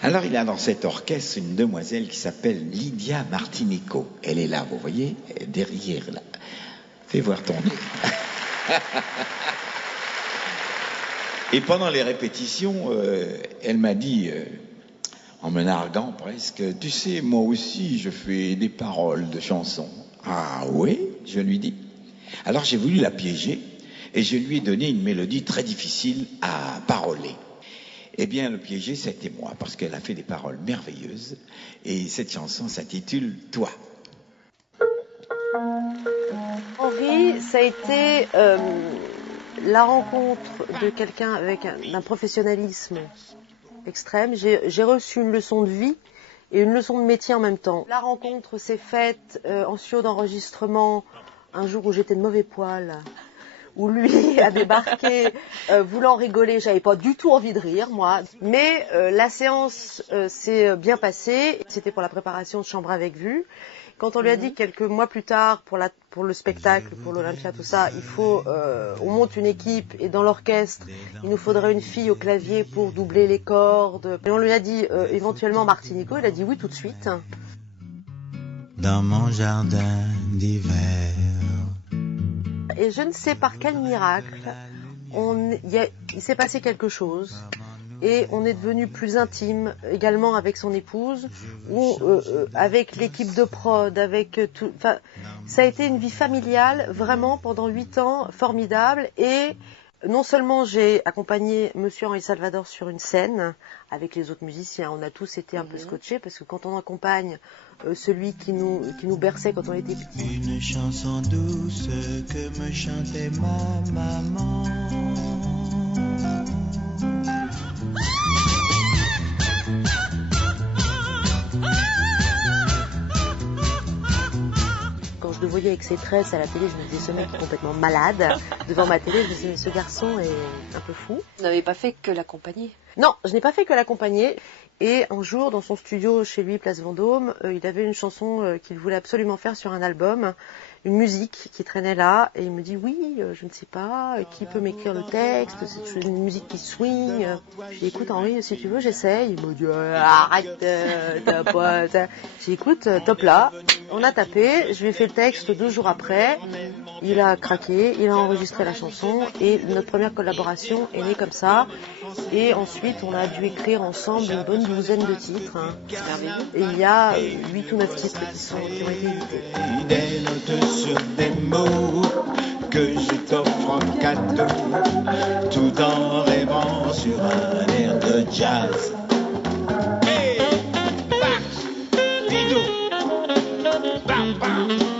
Alors il a dans cet orchestre une demoiselle qui s'appelle Lydia Martinico. Elle est là, vous voyez, derrière là. Fais voir ton nez. Et pendant les répétitions, elle m'a dit, en me narguant presque, tu sais, moi aussi je fais des paroles de chansons. Ah oui, je lui dis. Alors j'ai voulu la piéger et je lui ai donné une mélodie très difficile à paroler. Eh bien, le piéger, c'était moi, parce qu'elle a fait des paroles merveilleuses. Et cette chanson s'intitule « Toi ». Henri, ça a été la rencontre de quelqu'un avec un professionnalisme extrême. J'ai reçu une leçon de vie et une leçon de métier en même temps. La rencontre s'est faite en studio d'enregistrement un jour où j'étais de mauvais poil, où lui a débarqué voulant rigoler. J'avais pas du tout envie de rire, moi. Mais la séance s'est bien passée. C'était pour la préparation de Chambre avec vue. Quand on lui a dit quelques mois plus tard, pour le spectacle, pour l'Olympia, tout ça, il faut, on monte une équipe et dans l'orchestre, il nous faudrait une fille au clavier pour doubler les cordes. Et on lui a dit éventuellement Martinico, il a dit oui tout de suite. Dans mon jardin d'hiver. Et je ne sais par quel miracle, il s'est passé quelque chose. Et on est devenu plus intime également avec son épouse, ou avec l'équipe de prod, avec tout. Enfin, ça a été une vie familiale vraiment pendant 8 ans formidable. Et non seulement j'ai accompagné Monsieur Henri Salvador sur une scène avec les autres musiciens, on a tous été un peu scotchés parce que quand on accompagne celui qui nous berçait quand on était petits. Une chanson douce que me chantait ma maman. Quand je le voyais avec ses tresses à la télé, je me disais, ce mec est complètement malade. Devant ma télé, je me disais, mais ce garçon est un peu fou. Vous n'avez pas fait que l'accompagner? Non, je n'ai pas fait que l'accompagner. Et un jour, dans son studio chez lui, Place Vendôme, il avait une chanson qu'il voulait absolument faire sur un album, une musique qui traînait là. Et il me dit, oui, je ne sais pas, qui peut m'écrire le texte? C'est une musique qui swing. J'ai dit, écoute Henri, si tu veux, j'essaye. Il m'a dit, arrête, t'as pas... J'ai dit, écoute, top là. On a tapé, je lui ai fait le texte 2 jours après. Il a craqué, il a enregistré la chanson et notre première collaboration est née comme ça. Et ensuite, on a dû écrire ensemble une bonne douzaine de titres. Et il y a 8 ou 9 titres qui ont été édités. Des notes sur des mots que je t'offre en cadeau, tout en rêvant sur un air de jazz. Hey, Bax, Didou, bam, bam.